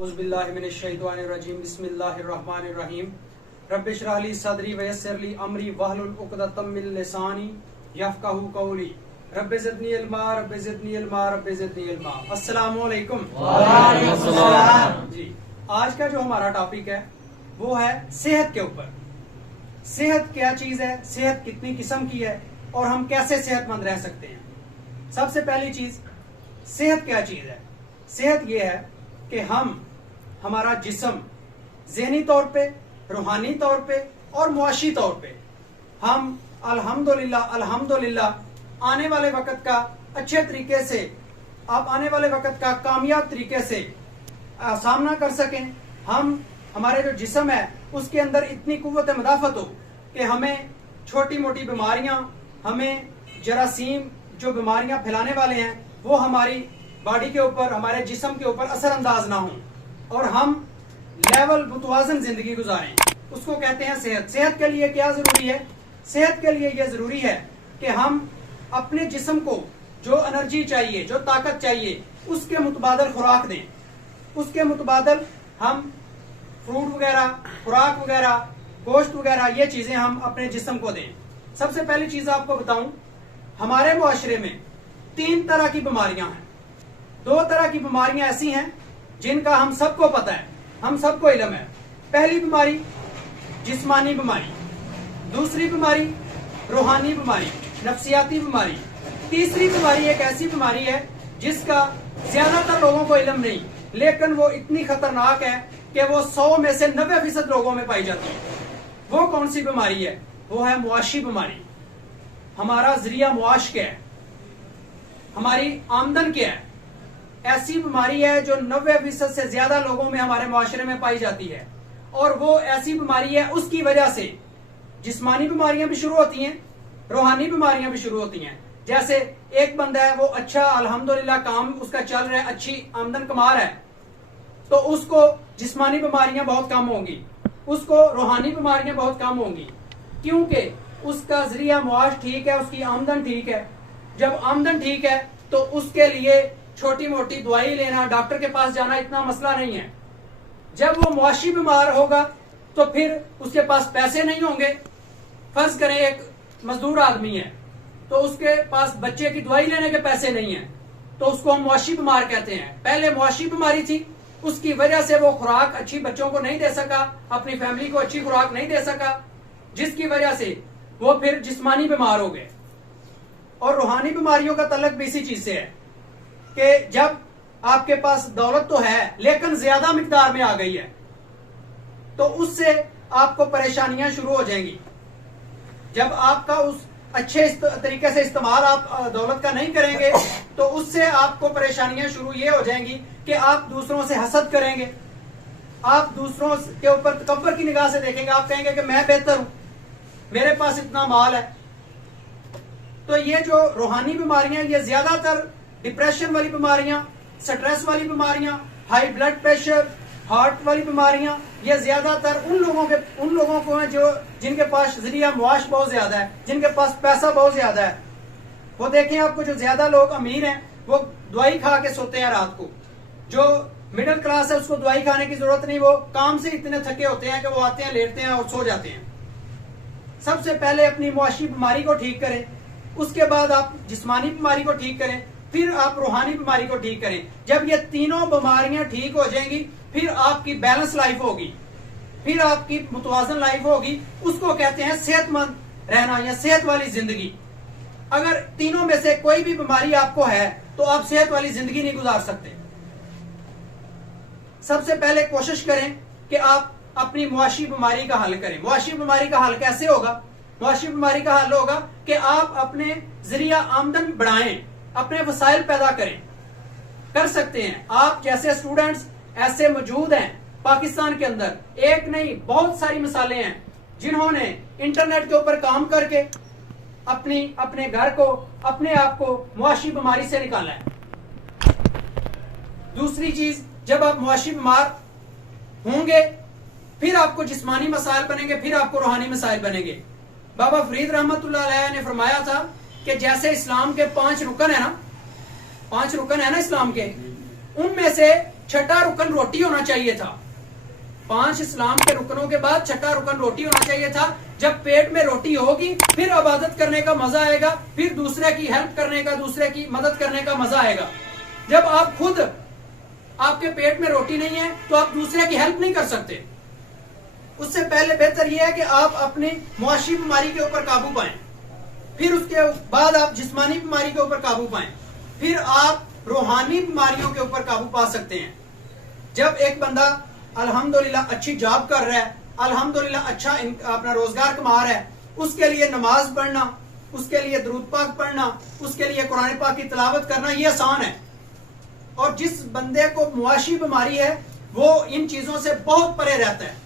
औज़ुबिल्लाहिमिनश्शैतानिर्रजीम बिस्मिल्लाहिर्रहमानिर्रहीम रब्बिश्रह ली सदरी वयस्सिर ली अमरी वहलुल उक़दतम मिन लिसानी यफ़क़हू क़ौली रब्बि ज़िदनी इल्मा रब्बि ज़िदनी इल्मा रब्बि ज़िदनी इल्मा। अस्सलामु अलैकुम। वालेकुम अस्सलाम। जी, आज का जो हमारा टॉपिक है वो है सेहत के ऊपर। सेहत क्या चीज है, सेहत कितनी किस्म की है और हम कैसे सेहतमंद रह सकते हैं। सबसे पहली चीज, सेहत क्या चीज है। सेहत ये है कि हमारा जिस्म ज़हनी तौर पे, रूहानी तौर पे और मुआशी तौर पे हम अल्हम्दुलिल्लाह आने वाले वक्त का अच्छे तरीके से, आप आने वाले वक्त का कामयाब तरीके से सामना कर सकें। हमारे जो जिस्म है उसके अंदर इतनी कुव्वत मदाफत हो कि हमें छोटी मोटी बीमारियां, हमें जरासीम जो बीमारियां फैलाने वाले हैं वो हमारी बॉडी के ऊपर, हमारे जिस्म के ऊपर असरअंदाज ना हो और हम लेवल मुतवाजन जिंदगी गुजारें। उसको कहते हैं सेहत। सेहत के लिए क्या जरूरी है? सेहत के लिए यह जरूरी है कि हम अपने जिस्म को जो एनर्जी चाहिए, जो ताकत चाहिए, उसके मुतबादल खुराक दें। उसके मुतबादल हम फ्रूट वगैरह, खुराक वगैरह, गोश्त वगैरह, ये चीजें हम अपने जिस्म को दें। सबसे पहली चीज आपको बताऊं, हमारे मुआशरे में 3 तरह की बीमारियां हैं। 2 तरह की बीमारियां ऐसी हैं जिनका हम सबको पता है, हम सबको इल्म है। पहली बीमारी जिस्मानी बीमारी, दूसरी बीमारी रूहानी बीमारी, नफ्सियाती बीमारी, तीसरी बीमारी एक ऐसी बीमारी है जिसका ज्यादातर लोगों को इल्म नहीं, लेकिन वो इतनी खतरनाक है कि वो 100 में से 90% लोगों में पाई जाती है। वो कौन सी बीमारी है? वो है मुआशी बीमारी। हमारा जरिया मुआश क्या है, हमारी आमदन क्या है। ऐसी बीमारी है जो 90% से ज्यादा लोगों में हमारे मुआशरे में पाई जाती है और वो ऐसी बीमारी है, उसकी वजह से जिस्मानी बीमारियां भी शुरू होती हैं, रूहानी बीमारियां भी शुरू होती हैं। जैसे एक बंदा है, वो अच्छा अल्हम्दुलिल्लाह काम उसका चल रहा है, अच्छी आमदन कमा रहा है, तो उसको जिस्मानी बीमारियां बहुत कम होंगी, उसको रूहानी बीमारियां बहुत कम होंगी, क्योंकि उसका जरिया मुआश ठीक है, उसकी आमदन ठीक है। जब आमदन ठीक है तो उसके लिए छोटी मोटी दवाई लेना, डॉक्टर के पास जाना इतना मसला नहीं है। जब वो मुआशी बीमार होगा तो फिर उसके पास पैसे नहीं होंगे। फर्ज करें एक मजदूर आदमी है तो उसके पास बच्चे की दवाई लेने के पैसे नहीं है, तो उसको हम मुआशी बीमार कहते हैं। पहले मुआशी बीमारी थी, उसकी वजह से वो खुराक अच्छी बच्चों को नहीं दे सका, अपनी फैमिली को अच्छी खुराक नहीं दे सका, जिसकी वजह से वो फिर जिस्मानी बीमार हो गए। और रूहानी बीमारियों का तल्लुक भी इसी चीज से है कि जब आपके पास दौलत तो है लेकिन ज्यादा मिकदार में आ गई है तो उससे आपको परेशानियां शुरू हो जाएंगी। जब आपका उस अच्छे तरीके से इस्तेमाल आप दौलत का नहीं करेंगे तो उससे आपको परेशानियां शुरू ये हो जाएंगी कि आप दूसरों से हसद करेंगे, आप दूसरों के ऊपर तकब्बुर की निगाह से देखेंगे, आप कहेंगे कि मैं बेहतर हूं, मेरे पास इतना माल है। तो ये जो रूहानी बीमारियां, ये ज्यादातर डिप्रेशन वाली बीमारियां, स्ट्रेस वाली बीमारियां, हाई ब्लड प्रेशर, हार्ट वाली बीमारियां, ये ज्यादातर उन लोगों को हैं जो जिनके पास जरिया मुआश बहुत ज्यादा है, जिनके पास पैसा बहुत ज्यादा है। वो देखें आपको, जो ज्यादा लोग अमीर हैं वो दवाई खा के सोते हैं रात को। जो मिडिल क्लास है उसको दवाई खाने की जरूरत नहीं, वो काम से इतने थके होते हैं कि वो आते हैं, लेटते हैं और सो जाते हैं। सबसे पहले अपनी मुआशी बीमारी को ठीक करें, उसके बाद आप जिस्मानी बीमारी को ठीक करें, फिर आप रूहानी बीमारी को ठीक करें। जब ये तीनों बीमारियां ठीक हो जाएंगी फिर आपकी बैलेंस लाइफ होगी, फिर आपकी मुतवाजन लाइफ होगी। उसको कहते हैं सेहतमंद रहना या सेहत वाली जिंदगी। अगर तीनों में से कोई भी बीमारी आपको है तो आप सेहत वाली जिंदगी नहीं गुजार सकते। सबसे पहले कोशिश करें कि आप अपनी मुआशी बीमारी का हल करें। मुआशी बीमारी का हल कैसे होगा? मुआशी बीमारी का हल होगा कि आप अपने जरिया आमदन बढ़ाएं, अपने वसाइल पैदा करें। कर सकते हैं आप जैसे स्टूडेंट्स ऐसे मौजूद हैं पाकिस्तान के अंदर, एक नहीं बहुत सारी मिसालें हैं जिन्होंने इंटरनेट के ऊपर काम करके अपने घर को, अपने आप को मुआशी बीमारी से निकाला है। दूसरी चीज, जब आप मुआशी बीमार होंगे फिर आपको जिस्मानी मसाइल बनेंगे, फिर आपको रूहानी मसाइल बनेंगे। बाबा फरीद रहमतुल्लाह अलैह ने फरमाया था कि जैसे इस्लाम के 5 रुकन है ना, 5 रुकन है ना इस्लाम के, उनमें से छठा रुकन रोटी होना चाहिए था। 5 इस्लाम के रुकनों के बाद छठा रुकन रोटी होना चाहिए था। जब पेट में रोटी होगी फिर इबादत करने का मजा आएगा, फिर दूसरे की हेल्प करने का, दूसरे की मदद करने का मजा आएगा। जब आप खुद आपके पेट में रोटी नहीं है तो आप दूसरे की हेल्प नहीं कर सकते। उससे पहले बेहतर यह है कि आप अपनी मुआशी बीमारी के ऊपर काबू पाएं, फिर उसके बाद आप जिस्मानी बीमारी के ऊपर काबू पाएं, फिर आप रूहानी बीमारियों के ऊपर काबू पा सकते हैं। जब एक बंदा अल्हम्दुलिल्लाह अच्छी जॉब कर रहा है, अल्हम्दुलिल्लाह अच्छा अपना रोजगार कमा रहा है, उसके लिए नमाज पढ़ना, उसके लिए दुरूद पाक पढ़ना, उसके लिए कुरान पाक की तिलावत करना ये आसान है। और जिस बंदे को मुआशी बीमारी है वो इन चीजों से बहुत परे रहता है।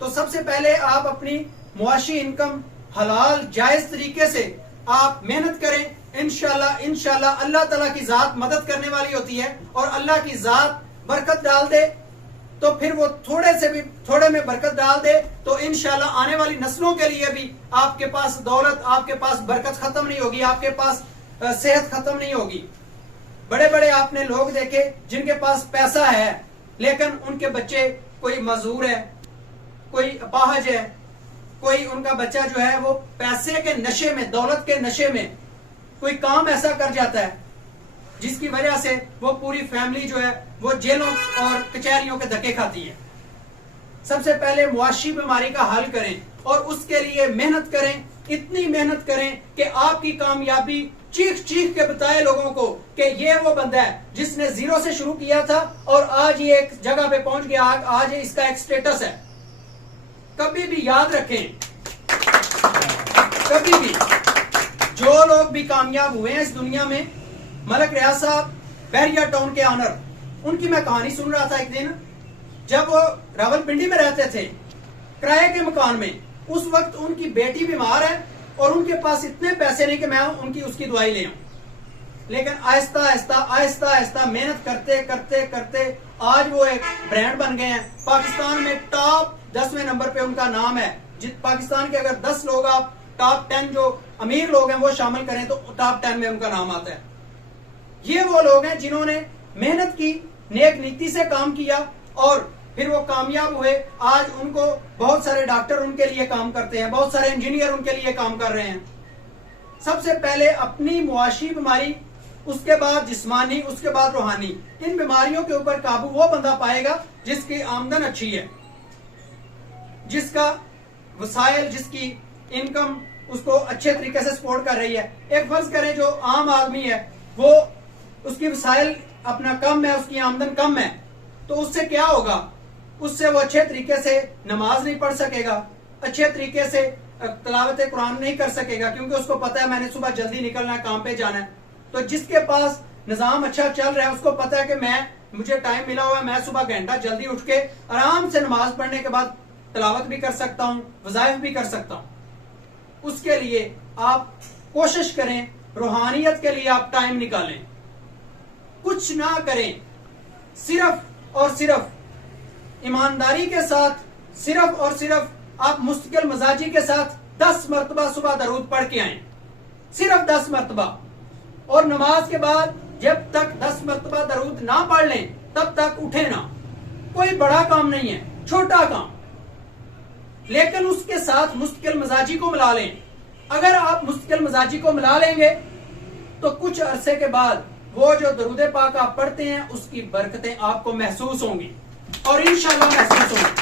तो सबसे पहले आप अपनी मुआशी इनकम हलाल जायज तरीके से आप मेहनत करें। इंशाल्लाह अल्लाह ताला की जात मदद करने वाली होती है, और अल्लाह की जात बरकत डाल दे तो फिर वो थोड़े में बरकत डाल दे तो इंशाल्लाह आने वाली नस्लों के लिए भी आपके पास दौलत, आपके पास बरकत खत्म नहीं होगी, आपके पास सेहत खत्म नहीं होगी। बड़े बड़े आपने लोग देखे जिनके पास पैसा है लेकिन उनके बच्चे कोई मजदूर है, कोई अपाहज है, कोई उनका बच्चा जो है वो पैसे के नशे में, दौलत के नशे में कोई काम ऐसा कर जाता है जिसकी वजह से वो पूरी फैमिली जो है वो जेलों और कचहरियों के धक्के खाती है। सबसे पहले मुआशी बीमारी का हल करें और उसके लिए मेहनत करें, इतनी मेहनत करें कि आपकी कामयाबी चीख चीख के बताए लोगों को कि ये वो बंदा है जिसने जीरो से शुरू किया था और आज ये एक जगह पे पहुंच गया, आज इसका एक स्टेटस है। कभी भी याद रखें, कभी भी जो लोग भी कामयाब हुए हैं इस दुनिया में, मलक रियाज साहब बैरिया टाउन के ऑनर, उनकी मैं कहानी सुन रहा था एक दिन, जब वो रावलपिंडी में रहते थे किराए के मकान में। उस वक्त उनकी बेटी बीमार है और उनके पास इतने पैसे नहीं कि मैं उनकी उसकी दवाई ले आऊं। लेकिन आहिस्ता आहिस्ता मेहनत करते करते करते आज वो एक ब्रांड बन गए हैं। पाकिस्तान में टॉप 10वें नंबर पे उनका नाम है। पाकिस्तान के अगर 10 लोग आप टॉप 10 जो अमीर लोग हैं वो शामिल करें तो टॉप 10 में उनका नाम आता है। ये वो लोग हैं जिन्होंने मेहनत की, नेक नीति से काम किया और फिर वो कामयाब हुए। आज उनको बहुत सारे डॉक्टर उनके लिए काम करते हैं, बहुत सारे इंजीनियर उनके लिए काम कर रहे हैं। सबसे पहले अपनी मुआशी बीमारी, उसके बाद जिस्मानी, उसके बाद रूहानी, इन बीमारियों के ऊपर काबू वो बंदा पाएगा जिसकी आमदन अच्छी है, जिसका वसाइल, जिसकी इनकम उसको अच्छे तरीके से सपोर्ट कर रही है। एक फर्ज करें जो आम आदमी है वो उसकी वसाइल अपना कम है, उसकी आमदन कम है, तो उससे क्या होगा? उससे वो अच्छे तरीके से नमाज नहीं पढ़ सकेगा, अच्छे तरीके से तिलावत कुरान नहीं कर सकेगा, क्योंकि उसको पता है मैंने सुबह जल्दी निकलना है, काम पे जाना है। तो जिसके पास निजाम अच्छा चल रहा है उसको पता है कि मुझे टाइम मिला हुआ है, मैं सुबह घंटा जल्दी उठ के आराम से नमाज पढ़ने के बाद तिलावत भी कर सकता हूँ, वज़ाइफ भी कर सकता हूँ। उसके लिए आप कोशिश करें, रूहानियत के लिए आप टाइम निकालें, कुछ ना करें, सिर्फ और सिर्फ ईमानदारी के साथ, सिर्फ और सिर्फ आप मुस्तकिल मजाजी के साथ 10 मरतबा सुबह दरूद पढ़ के आए, सिर्फ 10 मरतबा। और नमाज के बाद जब तक 10 मरतबा दरूद ना पढ़ लें तब तक उठे ना। कोई बड़ा काम नहीं है, छोटा काम, लेकिन उसके साथ मुस्तकिल मजाजी को मिला लें। अगर आप मुस्तकिल मजाजी को मिला लेंगे तो कुछ अरसे के बाद वो जो दरूद पाक आप पढ़ते हैं उसकी बरकतें आपको महसूस होंगी और इंशाअल्लाह महसूस होंगी।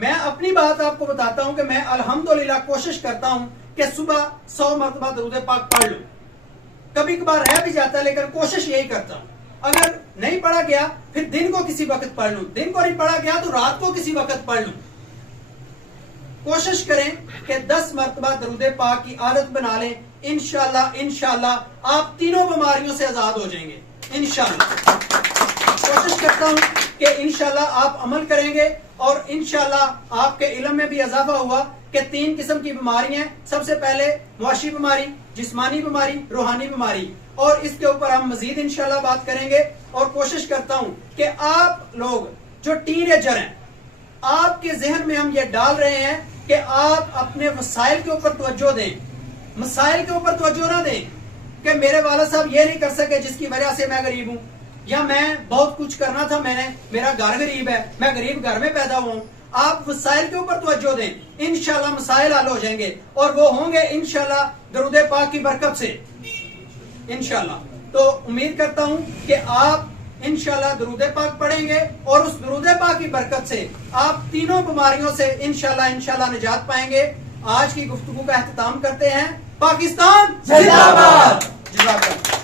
मैं अपनी बात आपको बताता हूं कि मैं अल्हम्दुलिल्लाह कोशिश करता हूं कि सुबह 100 मरतबा दरूद पाक पढ़ लूं। कभी कभार रह भी जाता है लेकिन कोशिश यही करता हूं। अगर नहीं पढ़ा गया फिर दिन को किसी वक्त पढ़ लूं, दिन को नहीं पढ़ा गया तो रात को किसी वक्त पढ़ लूं। कोशिश करें कि 10 मरतबा दरूद पाक की आदत बना लें। इंशाअल्लाह आप तीनों बीमारियों से आजाद हो जाएंगे इंशाअल्लाह। कोशिश करता हूं कि इंशाअल्लाह आप अमल करेंगे और इंशाअल्लाह आपके इल्म में भी इजाफा हुआ कि 3 किस्म की बीमारियां, सबसे पहले मुआशी बीमारी, जिस्मानी बीमारी, रूहानी बीमारी, और इसके ऊपर हम मजीद इंशाअल्लाह बात करेंगे। और कोशिश करता हूं कि आप लोग जो टीनेजर हैं, आपके जहन में हम ये डाल रहे हैं कि आप अपने वसाइल के ऊपर तवज्जो दें, मसाइल के ऊपर तवज्जो ना दें। कि मेरे वाला साहब ये नहीं कर सके जिसकी वजह से मैं गरीब हूं, या मैं बहुत कुछ करना था, मेरा घर गरीब है, मैं गरीब घर में पैदा हुआ हूं। आप वसाइल के ऊपर तवज्जो दें, इंशाल्लाह मसाइल हल हो जाएंगे, और वो होंगे इंशाल्लाह दरूद पाक की बरकत से इंशाल्लाह। तो उम्मीद करता हूं कि आप इंशाल्लाह दरूद पाक पढ़ेंगे और उस दरूद पाक की बरकत से आप तीनों बीमारियों से इंशाल्लाह निजात पाएंगे। आज की गुफ्तगू का एहतमाम करते हैं। पाकिस्तान जिंदाबाद। जिंदाबाद।